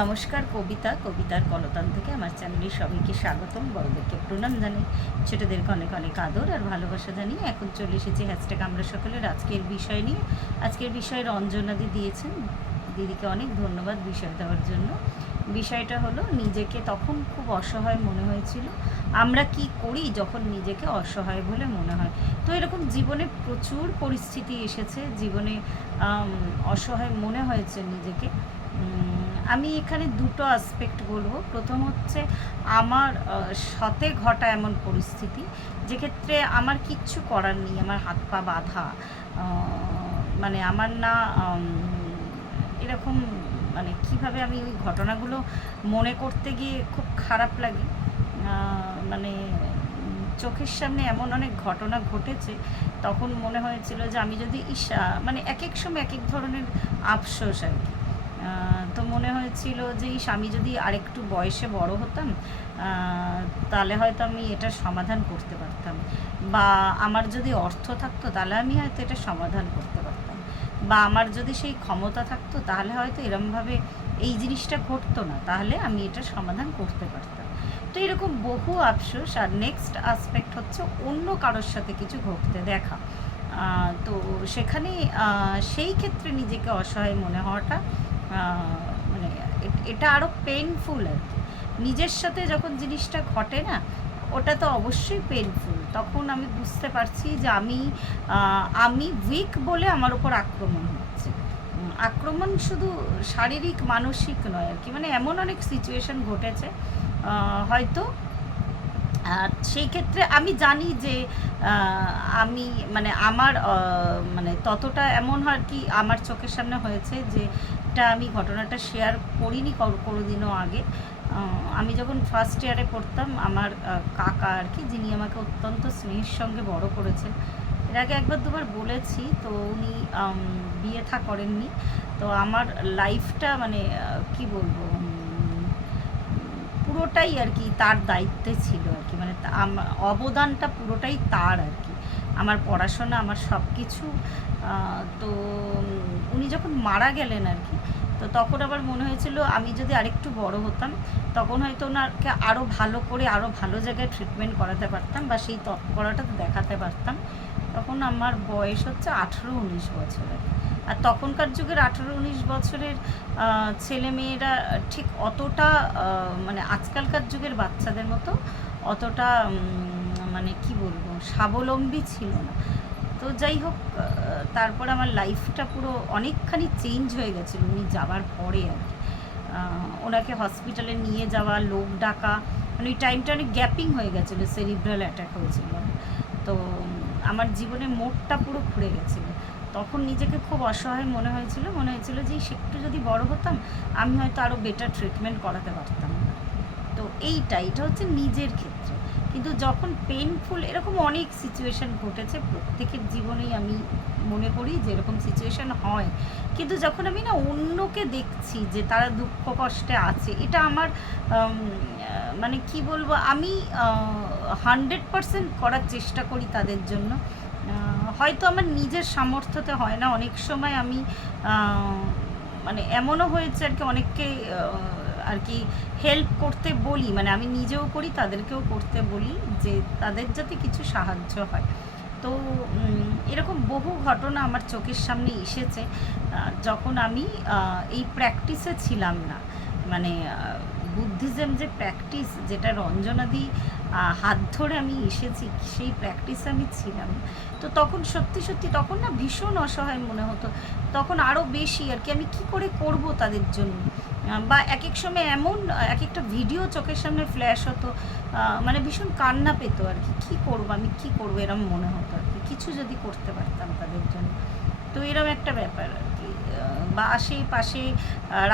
নমস্কার, কবিতার কলতান থেকে আমার চ্যানেলে সবাইকে স্বাগতম। বড়দেরকে প্রণাম জানাই, ছোটোদেরকে অনেক অনেক আদর আর ভালোবাসা জানিয়ে এখন চলে এসেছি হ্যাশট্যাগ আমরা সকলের আজকের বিষয় নিয়ে। আজকের বিষয়ে রঞ্জনাদি দিয়েছেন, দিদিকে অনেক ধন্যবাদ বিষয় দেওয়ার জন্য। বিষয়টা হলো, নিজেকে তখন খুব অসহায় মনে হয়েছিল। আমরা কি করি যখন নিজেকে অসহায় বলে মনে হয়? তো এরকম জীবনে প্রচুর পরিস্থিতি এসেছে, জীবনে অসহায় মনে হয়েছে নিজেকে। আমি এখানে দুটো আসপেক্ট বলবো। প্রথম হচ্ছে আমার সাথে ঘটা এমন পরিস্থিতি যেক্ষেত্রে আমার কিচ্ছু করার নেই, আমার হাত পা বাঁধা, মানে আমার না এরকম, মানে কিভাবে আমি ওই ঘটনাগুলো মনে করতে গিয়ে খুব খারাপ লাগে। মানে চোখের সামনে এমন অনেক ঘটনা ঘটেছে, তখন মনে হয়েছিল যে আমি যদি মানে এক এক সময় এক এক ধরনের আফসোস আর কি। তো মনে হয়েছিল যে আমি যদি আরেকটু বয়সে বড় হতাম, তাহলে হয়তো আমি এটার সমাধান করতে পারতাম, বা আমার যদি অর্থ থাকতো তাহলে আমি হয়তো এটা সমাধান করতে পারতাম, বা আমার যদি সেই ক্ষমতা থাকতো তাহলে হয়তো এরমভাবে এই জিনিসটা ঘটতো না, তাহলে আমি এটা সমাধান করতে পারতাম। তো এরকম বহু আফসোস। আর নেক্সট আসপেক্ট হচ্ছে অন্য কারোর সাথে কিছু ঘটতে দেখা। তো সেখানে সেই ক্ষেত্রে নিজেকে অসহায় মনে হওয়াটা, মানে এটা আরও পেইনফুল আর কি। নিজের সাথে যখন জিনিসটা ঘটে না, ওটা তো অবশ্যই পেইনফুল। তখন আমি বুঝতে পারছি যে আমি উইক বলে আমার ওপর আক্রমণ হচ্ছে। আক্রমণ শুধু শারীরিক মানসিক নয় আর কি, মানে এমন অনেক সিচুয়েশন ঘটেছে হয়তো। সেই ক্ষেত্রে আমি জানি যে আমি, মানে আমার মানে ততটা এমন হয় কি, আমার চোখের সামনে হয়েছে যে এটা আমি ঘটনাটা শেয়ার করিনি কোনোদিনও আগে। আমি যখন ফার্স্ট ইয়ারে পড়তাম, আমার কাকা আর কি, যিনি আমাকে অত্যন্ত স্নেহের সঙ্গে বড় করেছেন, এর আগে একবার দুবার বলেছি, তো উনি বিয়ে থা করেননি। তো আমার লাইফটা মানে কি বলবো, পুরোটাই আর কি তার দায়িত্বে ছিল আর কি, মানে অবদানটা পুরোটাই তার আর কি, আমার পড়াশোনা, আমার সব কিছু। তো উনি যখন মারা গেলেন আর কি, তো তখন আবার মনে হয়েছিল আমি যদি আরেকটু বড় হতাম, তখন হয়তো ওনাকে আরও ভালো করে আরও ভালো জায়গায় ট্রিটমেন্ট করাতে পারতাম, বা সেই তৎপরতা দেখাতে পারতাম। তখন আমার বয়স হচ্ছে 18-19 বছরের। আর তখনকার যুগের 18-19 বছরের ছেলেমেয়েরা ঠিক অতটা, মানে আজকালকার যুগের বাচ্চাদের মতো অতটা, মানে কি বলবো, স্বাবলম্বী ছিল না। তো যাই হোক, তারপর আমার লাইফটা পুরো অনেকখানি চেঞ্জ হয়ে গেছিলো উনি যাওয়ার পরে আর কি। ওনাকে হসপিটালে নিয়ে যাওয়া, লোক ডাকা, মানে ওই টাইমটা অনেক গ্যাপিং হয়ে গেছিলো, সেরিব্রাল অ্যাটাক হয়েছিল। তো আমার জীবনে মোড়টা পুরো ঘুরে গেছিলো। তখন নিজেকে খুব অসহায় মনে হয়েছিল যে একটু যদি বড় হতাম, আমি হয়তো আরও বেটার ট্রিটমেন্ট করাতে পারতাম। তো এটা হচ্ছে নিজের ক্ষেত্রে। কিন্তু যখন পেনফুল, এরকম অনেক সিচুয়েশান ঘটেছে প্রত্যেকের জীবনেই, আমি মনে করি যে এরকম সিচুয়েশান হয়। কিন্তু যখন আমি না অন্যকে দেখছি যে তারা দুঃখ কষ্টে আছে, এটা আমার মানে কি বলবো, আমি 100% করার চেষ্টা করি তাদের জন্য। হয়তো আমার নিজের সামর্থ্যতে হয় না অনেক সময়। আমি মানে এমনও হয়েছে আর কি, অনেককে আর কি হেল্প করতে বলি, মানে আমি নিজেও করি, তাদেরকেও করতে বলি যে তাদের যাতে কিছু সাহায্য হয়। তো এরকম বহু ঘটনা আমার চোখের সামনে এসেছে যখন আমি এই প্র্যাকটিসে ছিলাম না, মানে বুদ্ধিজম যে প্র্যাকটিস, যেটা রঞ্জনাদি হাত ধরে আমি এসেছি, সেই প্র্যাকটিসে আমি ছিলাম। তো তখন সত্যি তখন না ভীষণ অসহায় মনে হতো, তখন আরও বেশি আর কি, আমি কি করে করব তাদের জন্য। বা এক এক সময় এমন এক একটা ভিডিও চোখের সামনে ফ্ল্যাশ হতো, মানে ভীষণ কান্না পেত আর কি, কী করবো আমি, কী করবো এরম মনে হতো আর কি, কিছু যদি করতে পারতাম তাদের জন্য। তো এরকম একটা ব্যাপার আর কি। বা আশেপাশে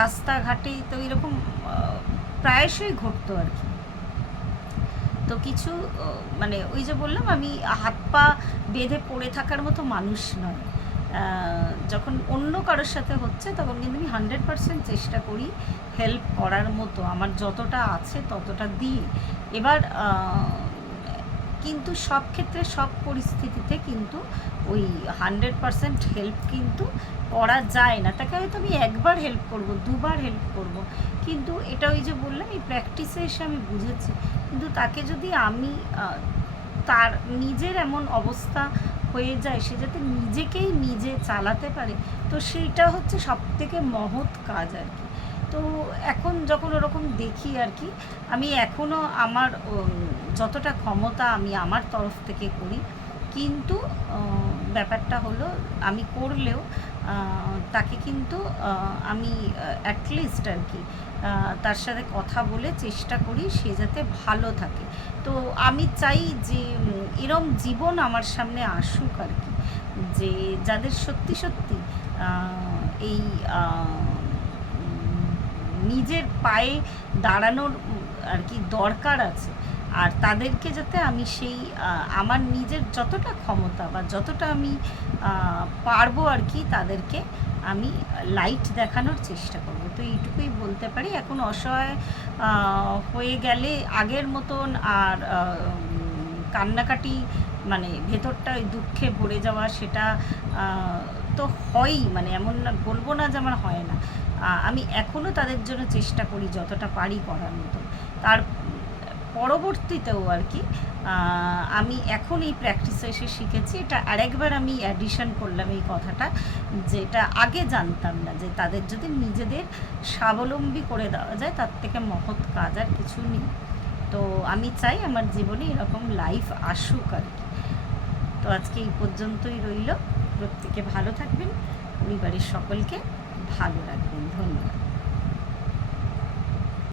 রাস্তাঘাটে তো এরকম প্রায়শই ঘটতো আর কি। তো কিছু মানে ওই যে বললাম, আমি হাত পা বেঁধে পড়ে থাকার মতো মানুষ নয়। যখন অন্য কারোর সাথে হচ্ছে, তখন কিন্তু আমি 100% চেষ্টা করি হেল্প করার মতো, আমার যতটা আছে ততটা দিই। এবার কিন্তু সব ক্ষেত্রে সব পরিস্থিতিতে কিন্তু ওই 100% হেল্প কিন্তু করা যায় না। তাকে হয়তো আমি একবার হেল্প করব, দুবার হেল্প করব, কিন্তু এটা ওই যে বললাম এই প্র্যাকটিসে এসে আমি বুঝেছি। কিন্তু তাকে যদি আমি তার নিজের এমন অবস্থা হয়ে যায় সে যাতে নিজেকেই নিজে চালাতে পারে, তো সেইটা হচ্ছে সবথেকে মহৎ কাজ আর কি। তো এখন যখন ওরকম দেখি আর কি, আমি এখনও আমার যতটা ক্ষমতা আমি আমার তরফ থেকে করি, কিন্তু ব্যাপারটা হলো আমি করলেও তাকে কিন্তু আমি অ্যাটলিস্ট আর কি তার সাথে কথা বলে চেষ্টা করি সে যাতে ভালো থাকে। তো আমি চাই যে এরম জীবন আমার সামনে আসুক আর কি, যে যাদের সত্যি সত্যি এই নিজের পায়ে দাঁড়ানোর আর কি দরকার আছে, আর তাদেরকে যাতে আমি সেই আমার নিজের যতটা ক্ষমতা বা যতটা আমি পারবো আর কি তাদেরকে আমি লাইট দেখানোর চেষ্টা করব। তো এইটুকুই বলতে পারি। এখন অসহায় হয়ে গেলে আগের মতন আর কান্নাকাটি মানে ভেতরটা ওই দুঃখে ভরে যাওয়া সেটা তো হয়ই, মানে এমন না বলবো না যে আমার হয় না। আমি এখনও তাদের জন্য চেষ্টা করি যতটা পারি করার মতো। তার পরবর্তীতেও আর কি আমি এখন এই প্র্যাকটিসে এসে শিখেছি, এটা আরেকবার আমি অ্যাডিশন করলাম এই কথাটা, যেটা আগে জানতাম না, যে তাদের যদি নিজেদের স্বাবলম্বী করে দেওয়া যায় তার থেকে মহৎ কাজ আর কিছু নেই। তো আমি চাই আমার জীবনে এরকম লাইফ আসুক আর কি। তো আজকে এই পর্যন্তই রইল। প্রত্যেকে ভালো থাকবেন, পরিবারের সকলকে ভালো রাখবেন। ধন্যবাদ।